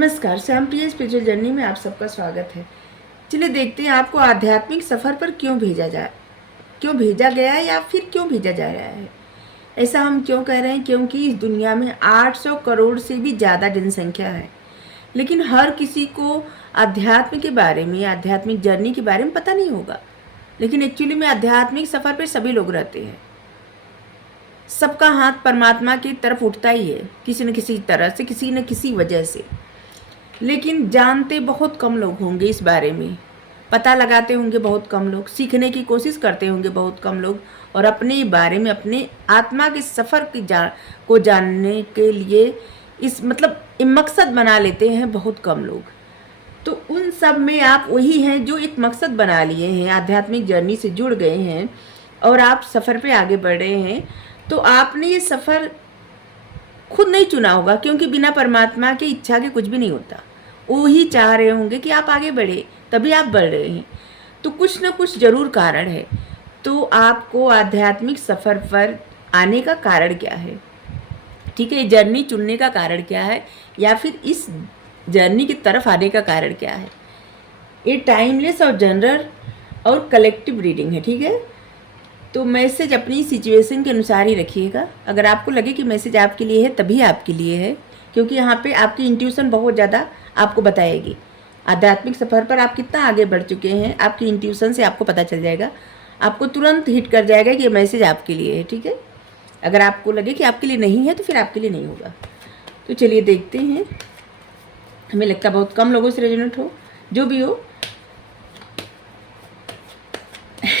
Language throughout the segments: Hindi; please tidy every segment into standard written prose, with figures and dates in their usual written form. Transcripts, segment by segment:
नमस्कार, श्याम प्रिय स्पिरिचुअल जर्नी में आप सबका स्वागत है। चलिए देखते हैं आपको आध्यात्मिक सफ़र पर क्यों भेजा गया है या फिर क्यों भेजा जा रहा है। ऐसा हम क्यों कह रहे हैं? क्योंकि इस दुनिया में 800 करोड़ से भी ज़्यादा जनसंख्या है, लेकिन हर किसी को अध्यात्म के बारे में, आध्यात्मिक जर्नी के बारे में पता नहीं होगा। लेकिन एक्चुअली में आध्यात्मिक सफ़र पर सभी लोग रहते हैं। सबका हाथ परमात्मा की तरफ उठता ही है, किसी न किसी तरह से, किसी न किसी वजह से। लेकिन जानते बहुत कम लोग होंगे इस बारे में, पता लगाते होंगे बहुत कम लोग, सीखने की कोशिश करते होंगे बहुत कम लोग, और अपने बारे में, अपने आत्मा के सफ़र को जानने के लिए इस मकसद बना लेते हैं बहुत कम लोग। तो उन सब में आप वही हैं जो एक मकसद बना लिए हैं, आध्यात्मिक जर्नी से जुड़ गए हैं और आप सफ़र पे आगे बढ़ रहे हैं। तो आपने ये सफ़र खुद नहीं चुना होगा, क्योंकि बिना परमात्मा की इच्छा के कुछ भी नहीं होता। वो ही चाह रहे होंगे कि आप आगे बढ़े, तभी आप बढ़ रहे हैं। तो कुछ ना कुछ ज़रूर कारण है। तो आपको आध्यात्मिक सफ़र पर आने का कारण क्या है, ठीक है, जर्नी चुनने का कारण क्या है, या फिर इस जर्नी की तरफ आने का कारण क्या है। ये टाइमलेस और जनरल और कलेक्टिव रीडिंग है, ठीक है। तो मैसेज अपनी सिचुएशन के अनुसार ही रखिएगा। अगर आपको लगे कि मैसेज आपके लिए है, तभी आपके लिए है, क्योंकि यहाँ पे आपकी इंट्यूशन बहुत ज़्यादा आपको बताएगी। आध्यात्मिक सफ़र पर आप कितना आगे बढ़ चुके हैं, आपकी इंट्यूशन से आपको पता चल जाएगा। आपको तुरंत हिट कर जाएगा कि ये मैसेज आपके लिए है, ठीक है। अगर आपको लगे कि आपके लिए नहीं है, तो फिर आपके लिए नहीं होगा। तो चलिए देखते हैं। हमें लगता है बहुत कम लोगों से रेजोनेट हो, जो भी हो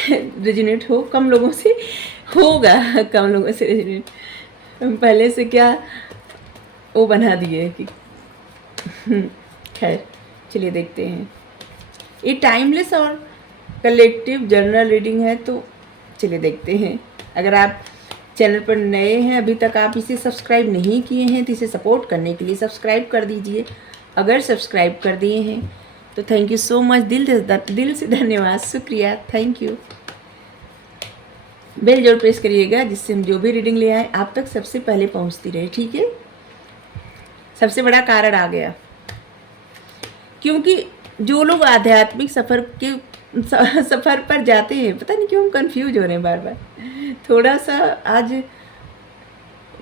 रेजोनेट हो, कम लोगों से होगा, कम लोगों से रेजोनेट। हम पहले से क्या वो बना दिए कि खैर चलिए देखते हैं। ये टाइमलेस और कलेक्टिव जर्नल रीडिंग है, तो चलिए देखते हैं। अगर आप चैनल पर नए हैं, अभी तक आप इसे सब्सक्राइब नहीं किए हैं, तो इसे सपोर्ट करने के लिए सब्सक्राइब कर दीजिए। अगर सब्सक्राइब कर दिए हैं तो थैंक यू सो मच, दिल से धन्यवाद, शुक्रिया, थैंक यू। बेल जरूर प्रेस करिएगा, जिससे हम जो भी रीडिंग ले आए आप तक सबसे पहले पहुंचती रहे, ठीक है। सबसे बड़ा कारण आ गया, क्योंकि जो लोग आध्यात्मिक सफ़र पर जाते हैं, पता नहीं क्यों हम कंफ्यूज हो रहे हैं बार बार। थोड़ा सा आज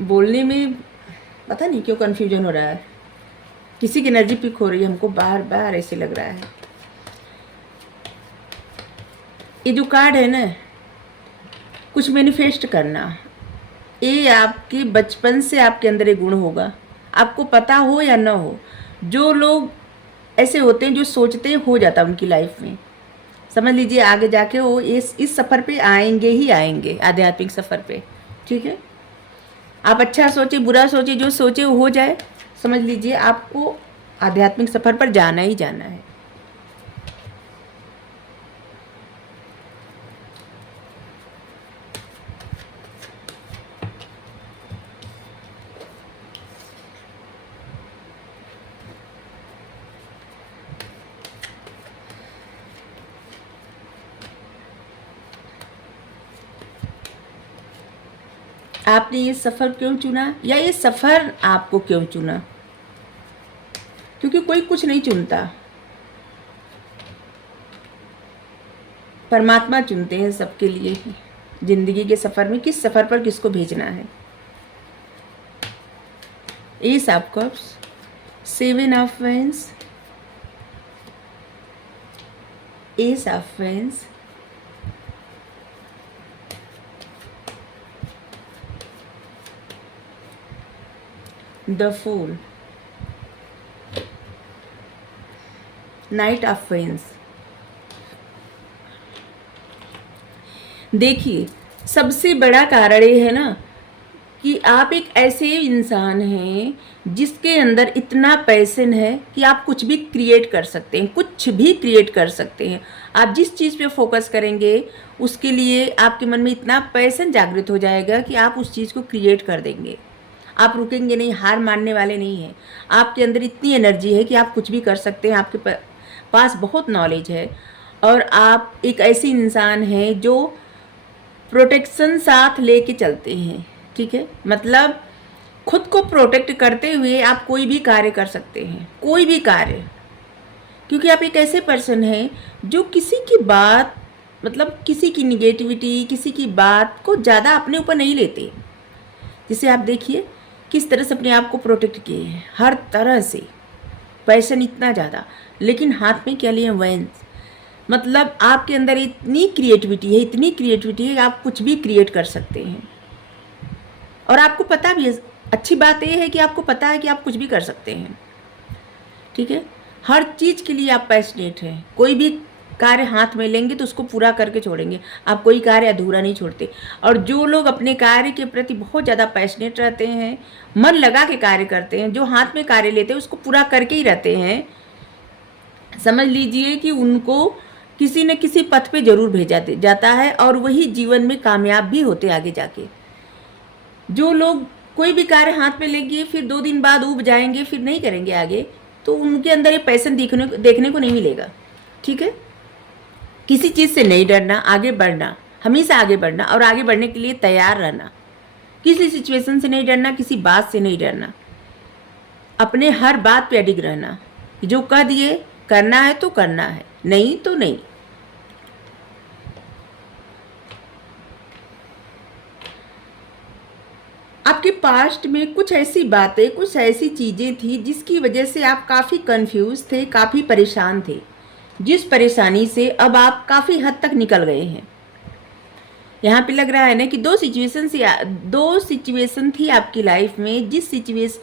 बोलने में पता नहीं क्यों कंफ्यूजन हो रहा है, किसी की एनर्जी पिक हो रही है, हमको बार बार ऐसे लग रहा है। ये जो कार्ड है ना, कुछ मैनिफेस्ट करना, ये आपके बचपन से आपके अंदर एक गुण होगा, आपको पता हो या ना हो। जो लोग ऐसे होते हैं जो सोचते हैं, हो जाता है उनकी लाइफ में, समझ लीजिए आगे जाके वो इस सफ़र पे आएंगे ही आएंगे, आध्यात्मिक सफ़र पे, ठीक है। आप अच्छा सोचे, बुरा सोचे, जो सोचे वो हो जाए, समझ लीजिए आपको आध्यात्मिक सफ़र पर जाना ही जाना है। आपने ये सफ़र क्यों चुना, या ये सफ़र आपको क्यों चुना? क्योंकि कोई कुछ नहीं चुनता, परमात्मा चुनते हैं सबके लिए ज़िंदगी के सफ़र में, किस सफ़र पर किसको भेजना है। Ace of cups, 7 of wands, ace of wands, the fool, knight of wands. देखिए, सबसे बड़ा कारण ये है ना कि आप एक ऐसे इंसान हैं जिसके अंदर इतना पैशन है कि आप कुछ भी क्रिएट कर सकते हैं, कुछ भी क्रिएट कर सकते हैं। आप जिस चीज़ पे फोकस करेंगे, उसके लिए आपके मन में इतना पैशन जागृत हो जाएगा कि आप उस चीज़ को क्रिएट कर देंगे। आप रुकेंगे नहीं, हार मानने वाले नहीं हैं। आपके अंदर इतनी एनर्जी है कि आप कुछ भी कर सकते हैं, आपके पास बहुत नॉलेज है, और आप एक ऐसी इंसान हैं जो प्रोटेक्शन साथ लेके चलते हैं, ठीक है। मतलब खुद को प्रोटेक्ट करते हुए आप कोई भी कार्य कर सकते हैं, कोई भी कार्य, क्योंकि आप एक ऐसे पर्सन हैं जो किसी की बात, मतलब किसी की निगेटिविटी, किसी की बात को ज़्यादा अपने ऊपर नहीं लेते। जिसे आप देखिए किस तरह से अपने आप को प्रोटेक्ट किए हैं, हर तरह से, पैशन इतना ज़्यादा, लेकिन हाथ में क्या लिए, वैंस। मतलब आपके अंदर इतनी क्रिएटिविटी है, इतनी क्रिएटिविटी है कि आप कुछ भी क्रिएट कर सकते हैं। और आपको पता भी है, अच्छी बात यह है कि आपको पता है कि आप कुछ भी कर सकते हैं, ठीक है। हर चीज़ के लिए आप पैशनेट हैं। कोई भी कार्य हाथ में लेंगे तो उसको पूरा करके छोड़ेंगे, आप कोई कार्य अधूरा नहीं छोड़ते। और जो लोग अपने कार्य के प्रति बहुत ज़्यादा पैशनेट रहते हैं, मन लगा के कार्य करते हैं, जो हाथ में कार्य लेते हैं उसको पूरा करके ही रहते हैं, समझ लीजिए कि उनको किसी न किसी पथ पे जरूर भेजा जाता है और वही जीवन में कामयाब भी होते आगे जाके। जो लोग कोई भी कार्य हाथ में लेंगे फिर 2 दिन बाद ऊब जाएंगे, फिर नहीं करेंगे आगे, तो उनके अंदर ये पैशन देखने को नहीं मिलेगा, ठीक है। किसी चीज़ से नहीं डरना, आगे बढ़ना, हमेशा आगे बढ़ना और आगे बढ़ने के लिए तैयार रहना। किसी सिचुएशन से नहीं डरना, किसी बात से नहीं डरना, अपने हर बात पे अडिग रहना। जो कह दिए करना है तो करना है, नहीं तो नहीं। आपके पास्ट में कुछ ऐसी बातें, कुछ ऐसी चीज़ें थी जिसकी वजह से आप काफ़ी कंफ्यूज थे, काफ़ी परेशान थे, जिस परेशानी से अब आप काफ़ी हद तक निकल गए हैं। यहाँ पे लग रहा है ना कि दो सिचुएशन थी आपकी लाइफ में, जिस सिचुएशन,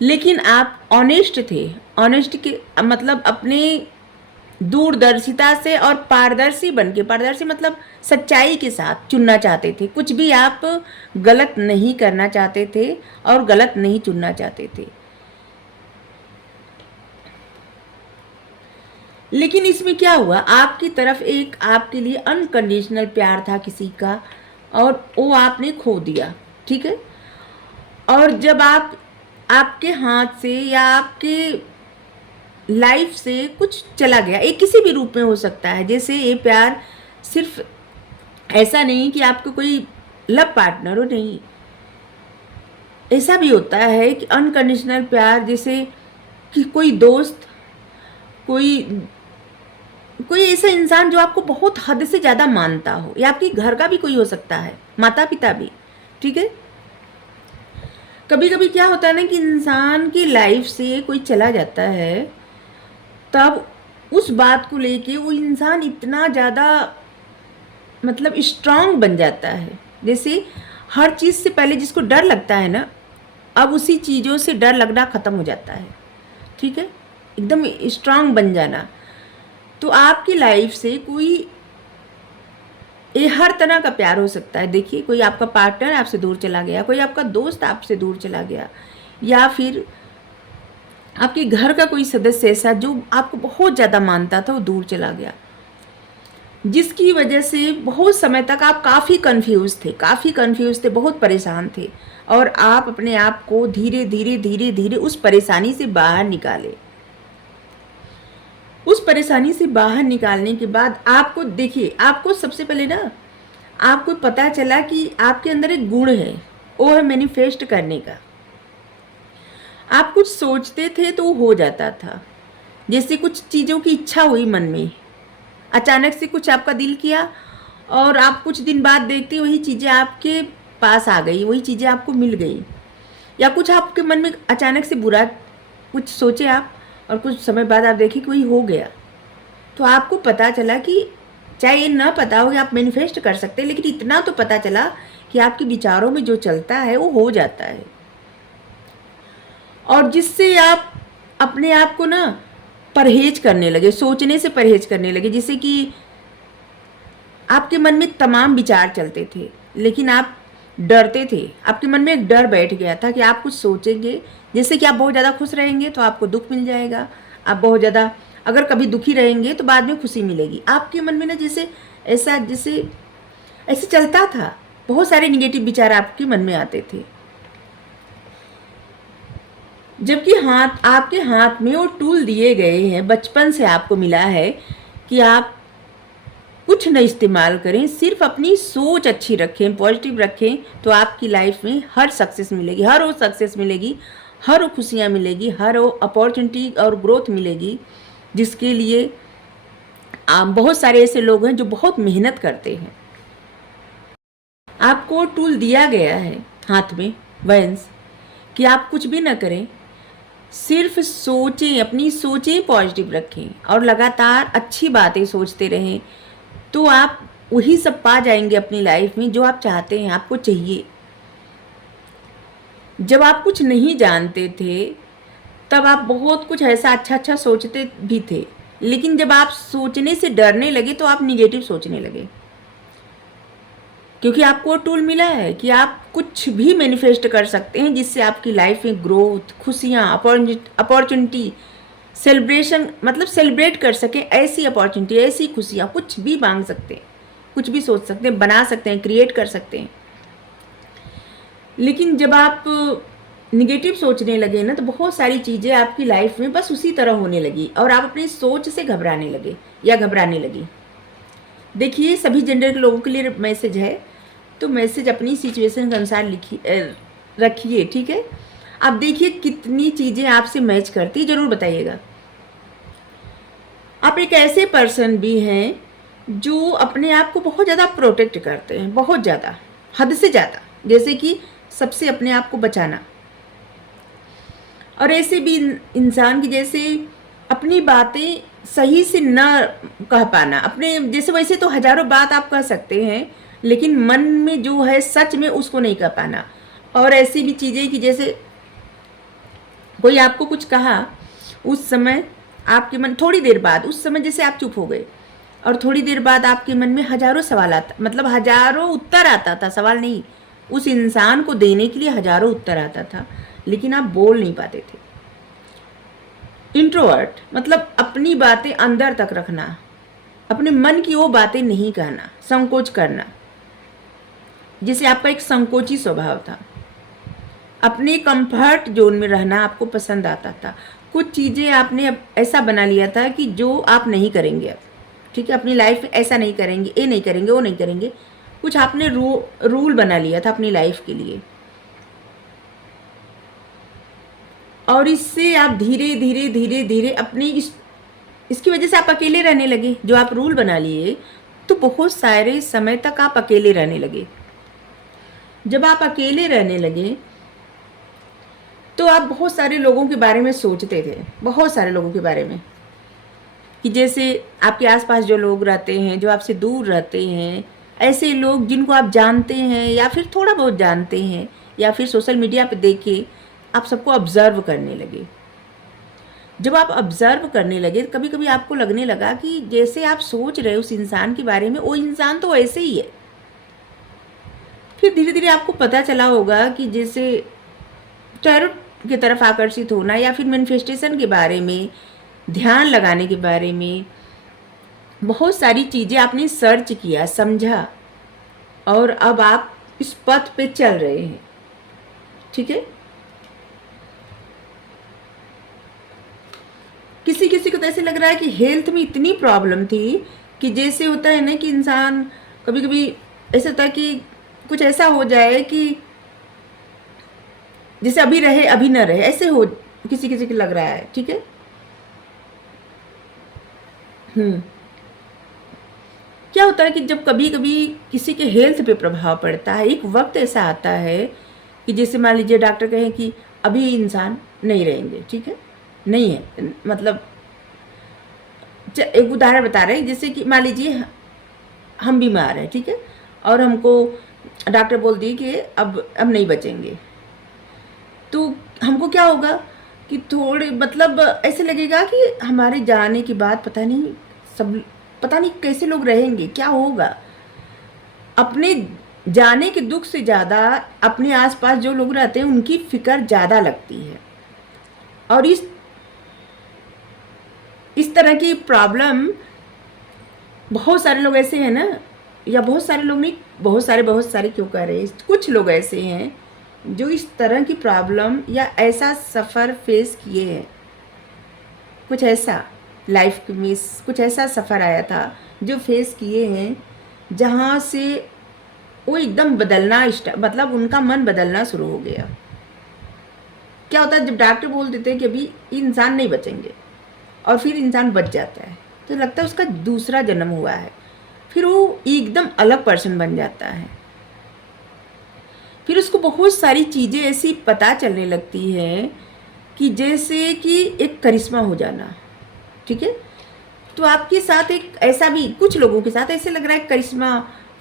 लेकिन आप ऑनेस्ट थे। ऑनेस्ट के मतलब अपने दूरदर्शिता से और पारदर्शी बन के, पारदर्शी मतलब सच्चाई के साथ चुनना चाहते थे। कुछ भी आप गलत नहीं करना चाहते थे और गलत नहीं चुनना चाहते थे। लेकिन इसमें क्या हुआ, आपकी तरफ एक आपके लिए अनकंडीशनल प्यार था किसी का और वो आपने खो दिया, ठीक है। और जब आपके हाथ से या आपके लाइफ से कुछ चला गया, ये किसी भी रूप में हो सकता है। जैसे ये प्यार सिर्फ ऐसा नहीं कि आपको कोई लव पार्टनर हो, नहीं, ऐसा भी होता है कि अनकंडीशनल प्यार, जैसे कि कोई दोस्त, कोई ऐसा इंसान जो आपको बहुत हद से ज़्यादा मानता हो, या आपके घर का भी कोई हो सकता है, माता पिता भी, ठीक है। कभी कभी क्या होता है ना कि इंसान की लाइफ से कोई चला जाता है, तब उस बात को लेके वो इंसान इतना ज़्यादा मतलब स्ट्रांग बन जाता है। जैसे हर चीज़ से पहले जिसको डर लगता है ना, अब उसी चीज़ों से डर लगना ख़त्म हो जाता है, ठीक है, एकदम स्ट्रांग बन जाना। तो आपकी लाइफ से कोई, ये हर तरह का प्यार हो सकता है। देखिए, कोई आपका पार्टनर आपसे दूर चला गया, कोई आपका दोस्त आपसे दूर चला गया, या फिर आपके घर का कोई सदस्य ऐसा जो आपको बहुत ज़्यादा मानता था वो दूर चला गया, जिसकी वजह से बहुत समय तक आप काफ़ी कंफ्यूज थे, बहुत परेशान थे। और आप अपने आप को धीरे धीरे उस परेशानी से बाहर निकाले। उस परेशानी से बाहर निकालने के बाद आपको, देखिए, आपको सबसे पहले ना आपको पता चला कि आपके अंदर एक गुण है, वो है मैनिफेस्ट करने का। आप कुछ सोचते थे तो वो हो जाता था। जैसे कुछ चीज़ों की इच्छा हुई मन में, अचानक से कुछ आपका दिल किया और आप कुछ दिन बाद देखते वही चीज़ें आपके पास आ गई, वही चीज़ें आपको मिल गई। या कुछ आपके मन में अचानक से बुरा कुछ सोचे आप, और कुछ समय बाद आप देखें कि वही हो गया। तो आपको पता चला कि चाहे ये ना पता हो कि आप मैनिफेस्ट कर सकते हैं, लेकिन इतना तो पता चला कि आपके विचारों में जो चलता है वो हो जाता है। और जिससे आप अपने आप को ना परहेज करने लगे, सोचने से परहेज करने लगे। जैसे कि आपके मन में तमाम विचार चलते थे, लेकिन आप डरते थे, आपके मन में एक डर बैठ गया था कि आप कुछ सोचेंगे, जैसे कि आप बहुत ज़्यादा खुश रहेंगे तो आपको दुख मिल जाएगा, आप बहुत ज़्यादा अगर कभी दुखी रहेंगे तो बाद में खुशी मिलेगी। आपके मन में ना जैसे ऐसे चलता था, बहुत सारे निगेटिव विचार आपके मन में आते थे। जबकि आपके हाथ में वो टूल दिए गए हैं, बचपन से आपको मिला है कि आप कुछ न इस्तेमाल करें, सिर्फ अपनी सोच अच्छी रखें, पॉजिटिव रखें, तो आपकी लाइफ में हर सक्सेस मिलेगी, हर वो सक्सेस मिलेगी, हर वो खुशियाँ मिलेगी, हर वो अपॉर्चुनिटी और ग्रोथ मिलेगी, जिसके लिए बहुत सारे ऐसे लोग हैं जो बहुत मेहनत करते हैं। आपको टूल दिया गया है हाथ में, वंस, कि आप कुछ भी ना करें, सिर्फ सोचें, अपनी सोचें पॉजिटिव रखें और लगातार अच्छी बातें सोचते रहें, तो आप वही सब पा जाएंगे अपनी लाइफ में जो आप चाहते हैं, आपको चाहिए। जब आप कुछ नहीं जानते थे तब आप बहुत कुछ ऐसा अच्छा अच्छा सोचते भी थे, लेकिन जब आप सोचने से डरने लगे तो आप निगेटिव सोचने लगे, क्योंकि आपको टूल मिला है कि आप कुछ भी मैनिफेस्ट कर सकते हैं जिससे आपकी लाइफ में ग्रोथ, खुशियाँ, अपॉर्चुनिटी, सेलिब्रेशन, मतलब सेलिब्रेट कर सकें, ऐसी अपॉर्चुनिटी, ऐसी खुशियाँ, कुछ भी मांग सकते हैं, कुछ भी सोच सकते हैं, बना सकते हैं, क्रिएट कर सकते हैं। लेकिन जब आप निगेटिव सोचने लगे ना, तो बहुत सारी चीज़ें आपकी लाइफ में बस उसी तरह होने लगी और आप अपनी सोच से घबराने लगे या घबराने लगी। देखिए, सभी जेंडर के लोगों के लिए मैसेज है, तो मैसेज अपनी सिचुएशन के अनुसार रखिए, ठीक है। आप देखिए कितनी चीज़ें आपसे मैच करती, ज़रूर बताइएगा। आप एक ऐसे पर्सन भी हैं जो अपने आप को बहुत ज़्यादा प्रोटेक्ट करते हैं, बहुत ज़्यादा, हद से ज़्यादा, जैसे कि सबसे अपने आप को बचाना। और ऐसे भी इंसान की जैसे अपनी बातें सही से न कह पाना, अपने जैसे वैसे तो हजारों बात आप कह सकते हैं, लेकिन मन में जो है सच में उसको नहीं कह पाना। और ऐसी भी चीज़ें कि जैसे कोई आपको कुछ कहा, उस समय आपके मन, थोड़ी देर बाद उस समय जैसे आप चुप हो गए, और थोड़ी देर बाद आपके मन में हजारों सवाल आता, मतलब हजारों उत्तर आता था, सवाल नहीं, उस इंसान को देने के लिए हजारों उत्तर आता था, लेकिन आप बोल नहीं पाते थे। इंट्रोवर्ट मतलब अपनी बातें अंदर तक रखना, अपने मन की वो बातें नहीं कहना, संकोच करना, जैसे आपका एक संकोची स्वभाव था। अपने कंफर्ट जोन में रहना आपको पसंद आता था। कुछ चीज़ें आपने अब ऐसा बना लिया था कि जो आप नहीं करेंगे अब, ठीक है, अपनी लाइफ में ऐसा नहीं करेंगे, ये नहीं करेंगे, वो नहीं करेंगे, कुछ आपने रूल बना लिया था अपनी लाइफ के लिए। और इससे आप धीरे धीरे धीरे धीरे अपनी इसकी वजह से आप अकेले रहने लगे। जो आप रूल बना लिए तो बहुत सारे समय तक आप अकेले रहने लगे। जब आप अकेले रहने लगे तो आप बहुत सारे लोगों के बारे में सोचते थे, बहुत सारे लोगों के बारे में, कि जैसे आपके आसपास जो लोग रहते हैं, जो आपसे दूर रहते हैं, ऐसे लोग जिनको आप जानते हैं या फिर थोड़ा बहुत जानते हैं, या फिर सोशल मीडिया पे देखे आप सबको ऑब्ज़र्व करने लगे। जब आप ऑब्ज़र्व करने लगे, कभी कभी आपको लगने लगा कि जैसे आप सोच रहे उस इंसान के बारे में, वो इंसान तो ऐसे ही है। फिर धीरे धीरे आपको पता चला होगा कि जैसे टैरोट की तरफ आकर्षित होना, या फिर मैनिफेस्टेशन के बारे में, ध्यान लगाने के बारे में, बहुत सारी चीज़ें आपने सर्च किया, समझा, और अब आप इस पथ पे चल रहे हैं, ठीक है। किसी किसी को तो ऐसे लग रहा है कि हेल्थ में इतनी प्रॉब्लम थी कि जैसे होता है ना कि इंसान कभी कभी ऐसा होता है कि कुछ ऐसा हो जाए कि जैसे अभी रहे अभी न रहे, ऐसे हो, किसी किसी को लग रहा है, ठीक है। क्या होता है कि जब कभी कभी किसी के हेल्थ पे प्रभाव पड़ता है, एक वक्त ऐसा आता है कि जैसे मान लीजिए डॉक्टर कहें कि अभी इंसान नहीं रहेंगे, ठीक है, नहीं है, मतलब एक उदाहरण बता रहे हैं, जैसे कि मान लीजिए हम बीमार हैं, ठीक है, और हमको डॉक्टर बोल दिए कि अब नहीं बचेंगे, तो हमको क्या होगा कि थोड़े, मतलब ऐसे लगेगा कि हमारे जाने के बाद पता नहीं कैसे लोग रहेंगे, क्या होगा। अपने जाने के दुख से ज़्यादा अपने आसपास जो लोग रहते हैं उनकी फिक्र ज़्यादा लगती है। और इस तरह की प्रॉब्लम बहुत सारे लोग ऐसे हैं ना, या बहुत सारे लोग नहीं, बहुत सारे क्यों कह रहे हैं, कुछ लोग ऐसे हैं जो इस तरह की प्रॉब्लम या ऐसा सफ़र फेस किए हैं। कुछ ऐसा लाइफ में कुछ ऐसा सफ़र आया था जो फेस किए हैं, जहाँ से वो एकदम बदलना मतलब उनका मन बदलना शुरू हो गया। क्या होता है जब डॉक्टर बोल देते हैं कि अभी इंसान नहीं बचेंगे और फिर इंसान बच जाता है, तो लगता है उसका दूसरा जन्म हुआ है, फिर वो एकदम अलग पर्सन बन जाता है। फिर उसको बहुत सारी चीज़ें ऐसी पता चलने लगती हैं कि जैसे कि एक करिश्मा हो जाना। ठीक है, तो आपके साथ एक ऐसा भी कुछ लोगों के साथ ऐसे लग रहा है करिश्मा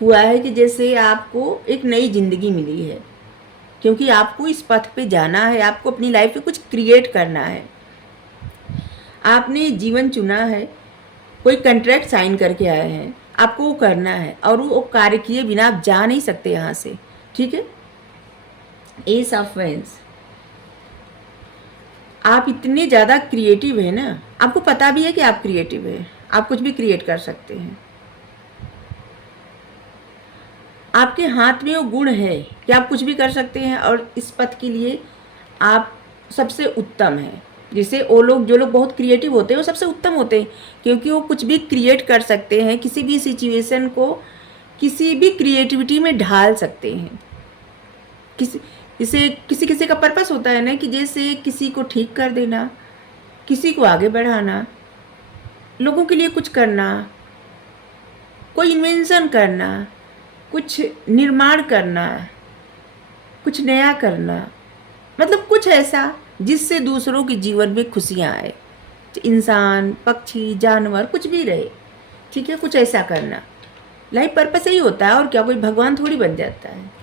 हुआ है कि जैसे आपको एक नई ज़िंदगी मिली है, क्योंकि आपको इस पथ पे जाना है, आपको अपनी लाइफ में कुछ क्रिएट करना है, आपने जीवन चुना है, कोई कॉन्ट्रैक्ट साइन करके आए हैं, आपको वो करना है और वो कार्य किए बिना आप जा नहीं सकते यहाँ से। ठीक है, एस ऑफ वेंस, आप इतने ज़्यादा क्रिएटिव है ना, आपको पता भी है कि आप क्रिएटिव है, आप कुछ भी क्रिएट कर सकते हैं। आपके हाथ में वो गुण है कि आप कुछ भी कर सकते हैं और इस पथ के लिए आप सबसे उत्तम हैं। जैसे वो लोग जो लोग बहुत क्रिएटिव होते हैं वो सबसे उत्तम होते हैं, क्योंकि वो कुछ भी क्रिएट कर सकते हैं, किसी भी सिचुएशन को किसी भी क्रिएटिविटी में ढाल सकते हैं। जैसे किसी किसी का पर्पस होता है ना कि जैसे किसी को ठीक कर देना, किसी को आगे बढ़ाना, लोगों के लिए कुछ करना, कोई इन्वेंशन करना, कुछ निर्माण करना, कुछ नया करना, मतलब कुछ ऐसा जिससे दूसरों के जीवन में खुशियाँ आए, इंसान, पक्षी, जानवर, कुछ भी रहे। ठीक है, कुछ ऐसा करना, लाइफ पर्पस यही होता है। और क्या कोई भगवान थोड़ी बन जाता है।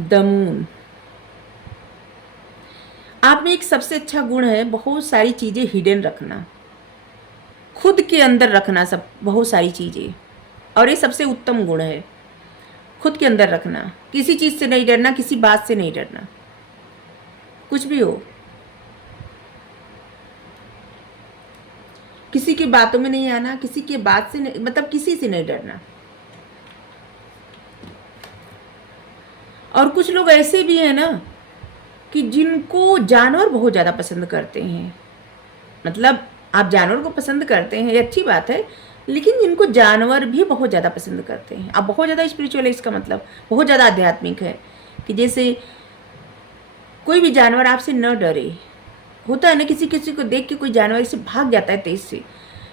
द मून, आप में एक सबसे अच्छा गुण है बहुत सारी चीज़ें हिडन रखना, खुद के अंदर रखना, सब बहुत सारी चीज़ें, और ये सबसे उत्तम गुण है, खुद के अंदर रखना, किसी चीज़ से नहीं डरना, किसी बात से नहीं डरना, कुछ भी हो, किसी की बातों में नहीं आना, किसी के बात से नहीं, मतलब किसी से नहीं डरना। और कुछ लोग ऐसे भी हैं ना कि जिनको जानवर बहुत ज़्यादा पसंद करते हैं, मतलब आप जानवर को पसंद करते हैं ये अच्छी बात है, लेकिन जिनको जानवर भी बहुत ज़्यादा पसंद करते हैं, आप बहुत ज़्यादा स्पिरिचुअल है, इसका मतलब बहुत ज़्यादा आध्यात्मिक है कि जैसे कोई भी जानवर आपसे न डरे। होता है ना किसी किसी को देख के कोई जानवर इससे भाग जाता है तेज से,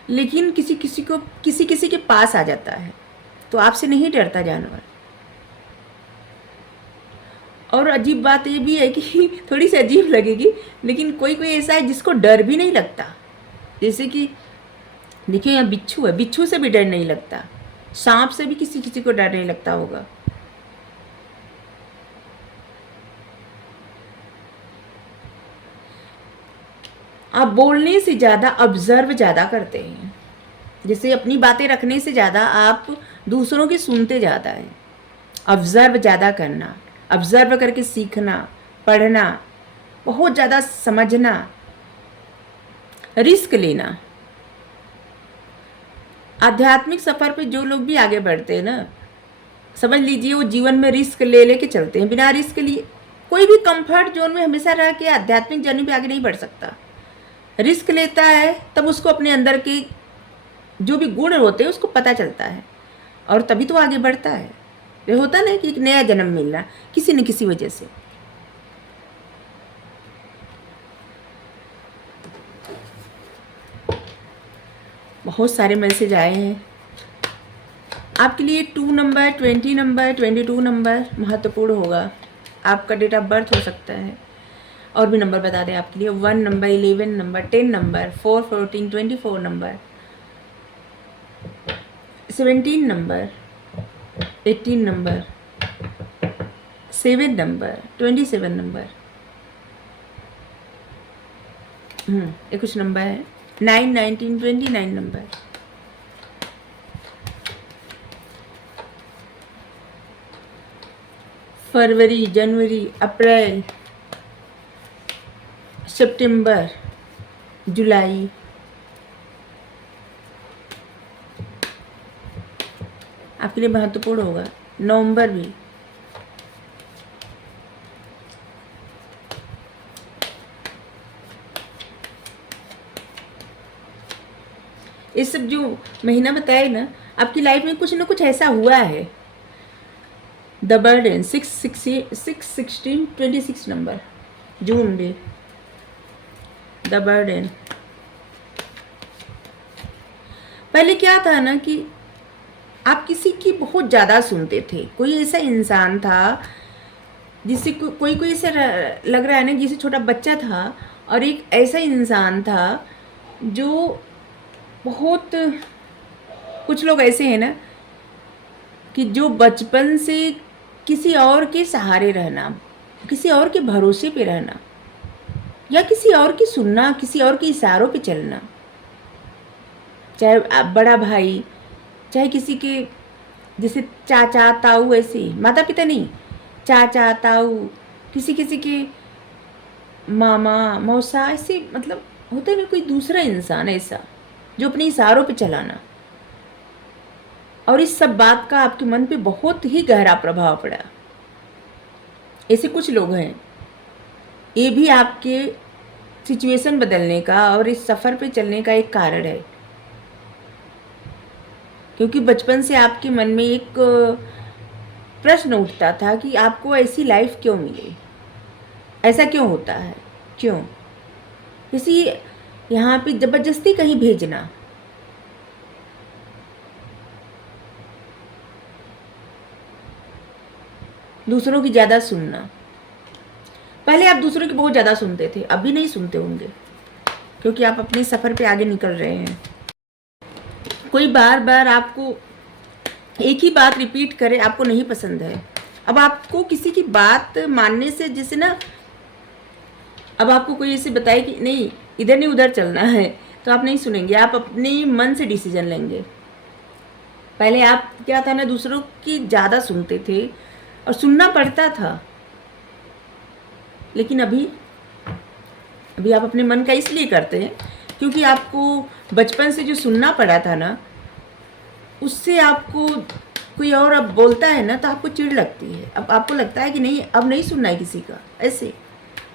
लेकिन किसी किसी के पास आ जाता है, तो आपसे नहीं डरता जानवर। और अजीब बात ये भी है कि थोड़ी सी अजीब लगेगी, लेकिन कोई कोई ऐसा है जिसको डर भी नहीं लगता। जैसे कि देखिए यहाँ बिच्छू है, बिच्छू से भी डर नहीं लगता, सांप से भी किसी किसी को डर नहीं लगता होगा। आप बोलने से ज़्यादा ऑब्जर्व ज़्यादा करते हैं, जैसे अपनी बातें रखने से ज़्यादा आप दूसरों की सुनते ज़्यादा हैं। ऑब्जर्व ज़्यादा करना, ऑब्जर्व करके सीखना, पढ़ना, बहुत ज़्यादा समझना, रिस्क लेना। आध्यात्मिक सफ़र पे जो लोग भी आगे बढ़ते हैं ना, समझ लीजिए वो जीवन में रिस्क ले लेके चलते हैं। बिना रिस्क लिए कोई भी कंफर्ट जोन में हमेशा रह के आध्यात्मिक जर्नी पे आगे नहीं बढ़ सकता। रिस्क लेता है तब उसको अपने अंदर के जो भी गुण होते हैं उसको पता चलता है, और तभी तो आगे बढ़ता है। ये होता ना कि एक नया जन्म मिलना किसी न किसी वजह से। बहुत सारे मैसेज आए हैं आपके लिए। 2 नंबर, 20 नंबर, 22 नंबर महत्वपूर्ण होगा। आपका डेट ऑफ बर्थ हो सकता है, और भी नंबर बता दें आपके लिए। 1 number, 11 number, 10 number, 4, 14, 24 number, 17 number, 18 number, 7 number, 27 number, ये कुछ नंबर है। 9, 19, 29 नंबर। फरवरी, जनवरी, अप्रैल, सितंबर, जुलाई, आपके लिए महत्वपूर्ण होगा। नवंबर भी, ये सब जो महीना बताए ना, आपकी लाइफ में कुछ ना कुछ ऐसा हुआ है। The burden 6/16/26 number, June day, the burden. पहले क्या था ना कि आप किसी की बहुत ज़्यादा सुनते थे। कोई ऐसा इंसान था जिससे कोई कोई ऐसा लग रहा है ना जिसे छोटा बच्चा था, और एक ऐसा इंसान था जो बहुत, कुछ लोग ऐसे हैं ना कि जो बचपन से किसी और के सहारे रहना, किसी और के भरोसे पे रहना, या किसी और की सुनना, किसी और के इशारों पे चलना, चाहे बड़ा भाई, चाहे किसी के जैसे चाचा ताऊ, ऐसे माता पिता नहीं, चाचा ताऊ, किसी किसी के मामा मौसा, ऐसे मतलब होता है ना कोई दूसरा इंसान ऐसा जो अपने इशारों पे चलाना। और इस सब बात का आपके मन पे बहुत ही गहरा प्रभाव पड़ा। ऐसे कुछ लोग हैं, ये भी आपके सिचुएशन बदलने का और इस सफ़र पे चलने का एक कारण है। क्योंकि बचपन से आपके मन में एक प्रश्न उठता था कि आपको ऐसी लाइफ क्यों मिली, ऐसा क्यों होता है, क्यों किसी यहाँ पे ज़बरदस्ती कहीं भेजना। दूसरों की ज़्यादा सुनना। पहले आप दूसरों की बहुत ज़्यादा सुनते थे, अभी नहीं सुनते होंगे क्योंकि आप अपने सफ़र पे आगे निकल रहे हैं। कोई बार बार आपको एक ही बात रिपीट करे, आपको नहीं पसंद है। अब आपको किसी की बात मानने से, जैसे ना अब आपको कोई ऐसे बताए कि नहीं इधर नहीं उधर चलना है, तो आप नहीं सुनेंगे, आप अपने मन से डिसीजन लेंगे। पहले आप क्या था ना, दूसरों की ज़्यादा सुनते थे और सुनना पड़ता था। लेकिन अभी आप अपने मन का इसलिए करते हैं क्योंकि आपको बचपन से जो सुनना पड़ा था ना, उससे आपको कोई और अब बोलता है ना तो आपको चिढ़ लगती है। अब आपको लगता है कि नहीं, अब नहीं सुनना है किसी का। ऐसे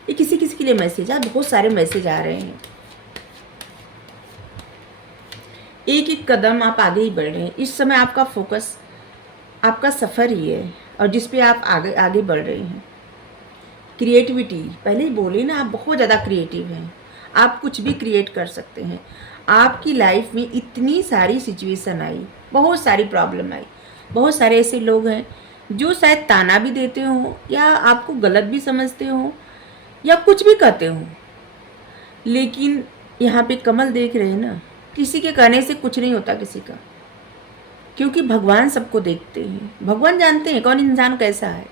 ये किसी किसी के लिए मैसेज, आज बहुत सारे मैसेज आ रहे हैं। एक एक कदम आप आगे ही बढ़ रहे हैं। इस समय आपका फोकस आपका सफ़र ही है और जिस पे आप आगे आगे बढ़ रहे हैं। क्रिएटिविटी, पहले ही बोले ना, आप बहुत ज़्यादा क्रिएटिव हैं। आप कुछ भी क्रिएट कर सकते हैं। आपकी लाइफ में इतनी सारी सिचुएशन आई, बहुत सारी प्रॉब्लम आई, बहुत सारे ऐसे लोग हैं जो शायद ताना भी देते हों या आपको गलत भी समझते हों या कुछ भी कहते हों। लेकिन यहाँ पे कमल देख रहे हैं ना, किसी के कहने से कुछ नहीं होता किसी का, क्योंकि भगवान सबको देखते हैं। भगवान जानते हैं कौन इंसान कैसा है।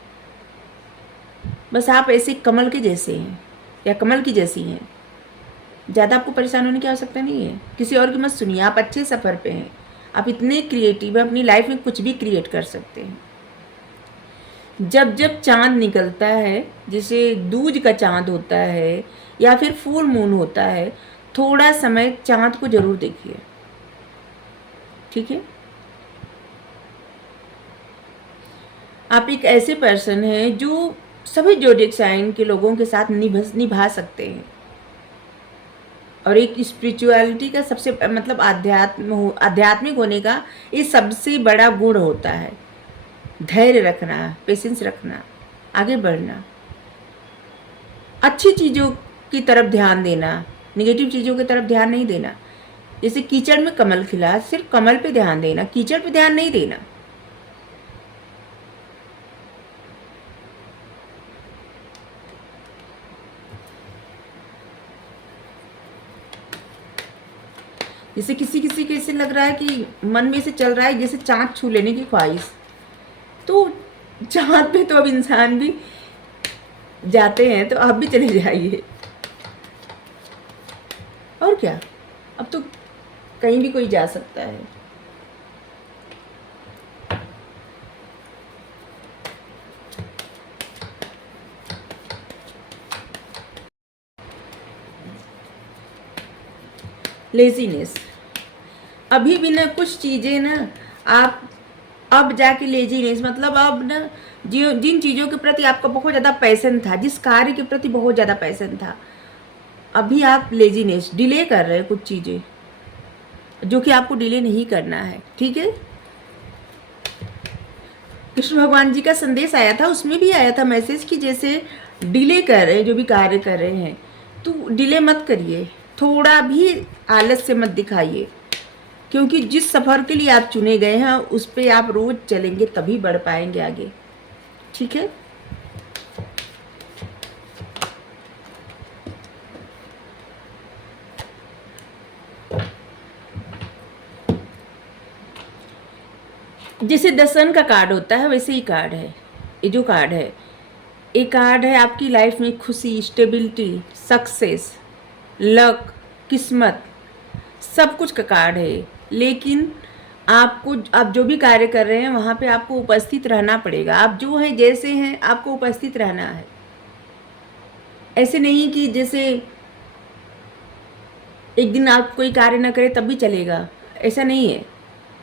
बस आप ऐसे कमल के जैसे हैं या कमल की जैसी हैं। ज़्यादा आपको परेशान होने की आवश्यकता नहीं है। किसी और की मत सुनिए, आप अच्छे सफ़र पे हैं। आप इतने क्रिएटिव हैं, अपनी लाइफ में कुछ भी क्रिएट कर सकते हैं। जब जब चाँद निकलता है, जैसे दूज का चाँद होता है या फिर फुल मून होता है, थोड़ा समय चाँद को ज़रूर देखिए, ठीक है। आप एक ऐसे पर्सन हैं जो सभी ज़ोडिएक साइन के लोगों के साथ निभा सकते हैं। और एक स्पिरिचुअलिटी का सबसे मतलब आध्यात्मिक होने का ये सबसे बड़ा गुण होता है। धैर्य रखना, पेशेंस रखना, आगे बढ़ना, अच्छी चीज़ों की तरफ ध्यान देना, नेगेटिव चीज़ों की तरफ ध्यान नहीं देना। जैसे कीचड़ में कमल खिला, सिर्फ कमल पे ध्यान देना, कीचड़ पे ध्यान नहीं देना। जैसे किसी किसी के ऐसे लग रहा है कि मन में से चल रहा है जैसे चाँद छू लेने की ख्वाहिश, तो चाँद पे तो अब इंसान भी जाते हैं, तो आप भी चले जाइए। और क्या, अब तो कहीं भी कोई जा सकता है। लेजीनेस, अभी भी ना कुछ चीज़ें ना आप अब जाके लेजीनेस मतलब अब ना जिन चीज़ों के प्रति आपका बहुत ज़्यादा पैशन था, जिस कार्य के प्रति बहुत ज़्यादा पैशन था, अभी आप लेजीनेस डिले कर रहे हैं कुछ चीज़ें। जो कि आपको डिले नहीं करना है, ठीक है। कृष्ण भगवान जी का संदेश आया था, उसमें भी आया था मैसेज कि जैसे डिले कर रहे हैं, जो भी कार्य कर रहे हैं तो डिले मत करिए, थोड़ा भी आलस्य मत दिखाइए, क्योंकि जिस सफ़र के लिए आप चुने गए हैं उस पर आप रोज चलेंगे तभी बढ़ पाएंगे आगे, ठीक है। जैसे 10 सन का कार्ड होता है वैसे ही कार्ड है ये जो कार्ड है। ये कार्ड है आपकी लाइफ में खुशी, स्टेबिलिटी, सक्सेस, लक, किस्मत, सब कुछ का कार्ड है। लेकिन आपको, आप जो भी कार्य कर रहे हैं वहाँ पे आपको उपस्थित रहना पड़ेगा। आप जो हैं जैसे हैं आपको उपस्थित रहना है। ऐसे नहीं कि जैसे एक दिन आप कोई कार्य न करें तब भी चलेगा, ऐसा नहीं है।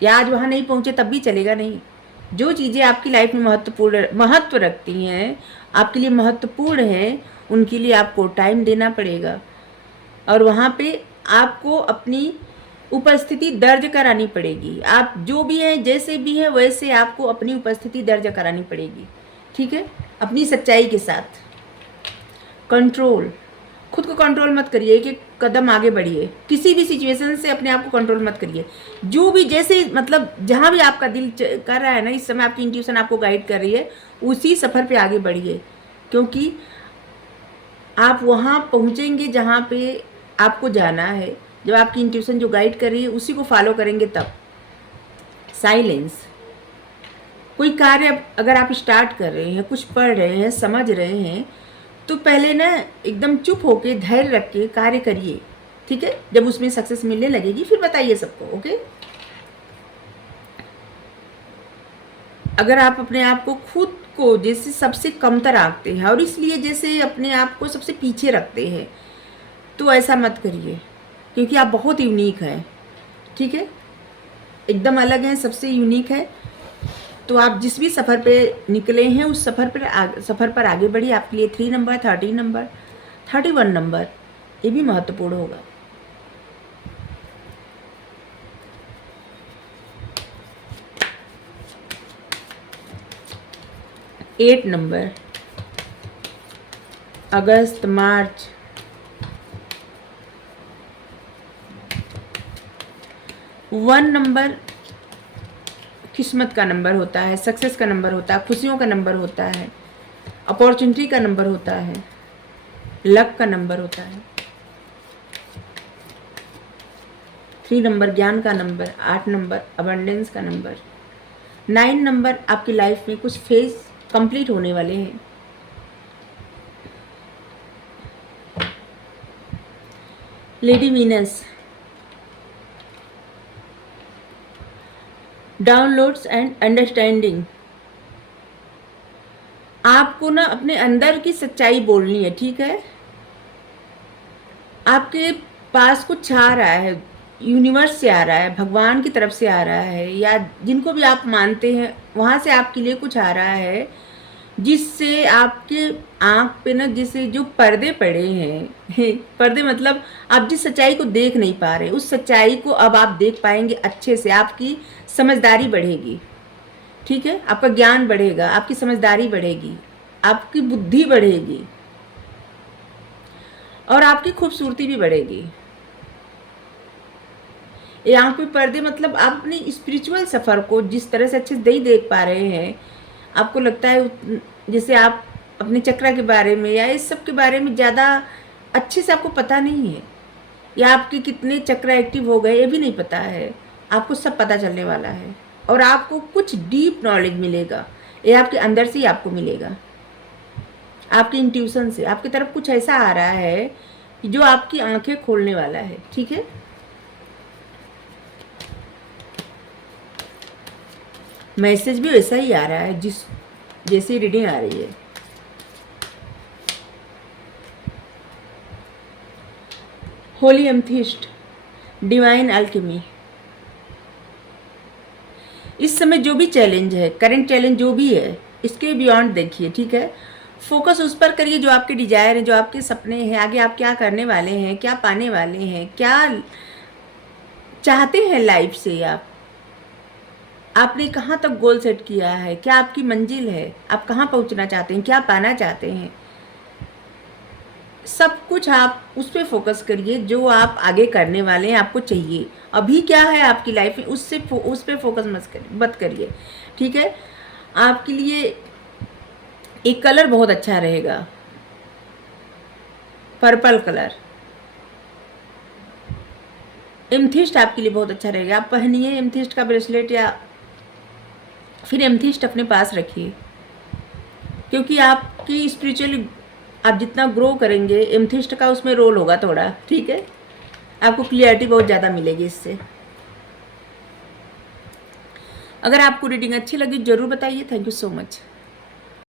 या आज वहाँ नहीं पहुँचे तब भी चलेगा, नहीं। जो चीज़ें आपकी लाइफ में महत्व रखती हैं, आपके लिए महत्वपूर्ण हैं, उनके लिए आपको टाइम देना पड़ेगा और वहाँ पे आपको अपनी उपस्थिति दर्ज करानी पड़ेगी। आप जो भी हैं, जैसे भी हैं, वैसे आपको अपनी उपस्थिति दर्ज करानी पड़ेगी, ठीक है। अपनी सच्चाई के साथ कंट्रोल, खुद को कंट्रोल मत करिए, एक एक कदम आगे बढ़िए। किसी भी सिचुएशन से अपने आप को कंट्रोल मत करिए। जो भी जैसे मतलब जहाँ भी आपका दिल कर रहा है ना, इस समय आपकी इंट्यूशन आपको गाइड कर रही है, उसी सफ़र पे आगे बढ़िए, क्योंकि आप वहाँ पहुँचेंगे जहाँ पे आपको जाना है। जब आपकी इंट्यूशन जो गाइड कर रही है उसी को फॉलो करेंगे तब। साइलेंस, कोई कार्य अगर आप स्टार्ट कर रहे हैं, कुछ पढ़ रहे हैं, समझ रहे हैं, तो पहले ना एकदम चुप होके धैर्य रख के कार्य करिए, ठीक है। जब उसमें सक्सेस मिलने लगेगी फिर बताइए सबको, ओके। अगर आप अपने आप को, खुद को जैसे सबसे कमतर आंकते हैं और इसलिए जैसे अपने आप को सबसे पीछे रखते हैं, तो ऐसा मत करिए, क्योंकि आप बहुत यूनिक हैं, ठीक है। एकदम अलग हैं, सबसे यूनिक है। तो आप जिस भी सफ़र पे निकले हैं उस सफ़र पर आगे बढ़िए। आपके लिए 3 नंबर, 13 नंबर, 31 नंबर ये भी महत्वपूर्ण होगा। एट नंबर, अगस्त, मार्च, वन नंबर किस्मत का नंबर होता है, सक्सेस का नंबर होता है, खुशियों का नंबर होता है, अपॉर्चुनिटी का नंबर होता है, लक का नंबर होता है। 3 नंबर ज्ञान का नंबर, 8 नंबर अबंडेंस का नंबर, 9 नंबर आपकी लाइफ में कुछ फेज कंप्लीट होने वाले हैं। Lady Venus, downloads and understanding. आपको ना अपने अंदर की सच्चाई बोलनी है, ठीक है। आपके पास कुछ आ रहा है, यूनिवर्स से आ रहा है, भगवान की तरफ से आ रहा है, या जिनको भी आप मानते हैं वहाँ से आपके लिए कुछ आ रहा है, जिससे आपके आँख पे ना जैसे जो पर्दे पड़े हैं पर्दे मतलब आप जिस सच्चाई को देख नहीं पा रहे, उस सच्चाई को अब आप देख पाएंगे अच्छे से। आपकी समझदारी बढ़ेगी, ठीक है। आपका ज्ञान बढ़ेगा, आपकी समझदारी बढ़ेगी, आपकी बुद्धि बढ़ेगी और आपकी खूबसूरती भी बढ़ेगी। ये आँख पे पर्दे मतलब आप अपनी स्पिरिचुअल सफ़र को जिस तरह से अच्छे से नहीं देख पा रहे हैं, आपको लगता है जैसे आप अपने चक्र के बारे में या इस सब के बारे में ज़्यादा अच्छे से आपको पता नहीं है, या आपके कितने चक्र एक्टिव हो गए ये भी नहीं पता है। आपको सब पता चलने वाला है और आपको कुछ डीप नॉलेज मिलेगा। ये आपके अंदर से ही आपको मिलेगा, आपकी इंट्यूशन से। आपकी तरफ कुछ ऐसा आ रहा है जो आपकी आंखें खोलने वाला है, ठीक है। मैसेज भी वैसा ही आ रहा है जैसी रीडिंग आ रही है। Holy amethyst, divine alchemy. इस समय जो भी चैलेंज है, करंट चैलेंज जो भी है, इसके बियॉन्ड देखिए, ठीक है। फोकस उस पर करिए जो आपके डिजायर है, जो आपके सपने हैं, आगे आप क्या करने वाले हैं, क्या पाने वाले हैं, क्या चाहते हैं लाइफ से आप? आपने कहाँ तक गोल सेट किया है? क्या आपकी मंजिल है? आप कहाँ पहुँचना चाहते हैं? क्या पाना चाहते हैं? सब कुछ आप उस पे फोकस करिए जो आप आगे करने वाले हैं, आपको चाहिए। अभी क्या है आपकी लाइफ में, उस पे फोकस मत करिए, ठीक है? आपके लिए एक कलर बहुत अच्छा रहेगा, पर्पल कलर। एमथिस्ट आपके लिए बहुत अच्छा रहेगा। आप पहनिए एमथिस्ट का ब्रेसलेट या फिर एमथिस्ट अपने पास रखिए, क्योंकि आपकी स्पिरिचुअली आप जितना ग्रो करेंगे एमथिस्ट का उसमें रोल होगा थोड़ा, ठीक है? आपको क्लियरिटी बहुत ज़्यादा मिलेगी इससे। अगर आपको रीडिंग अच्छी लगी ज़रूर बताइए। Thank you so much.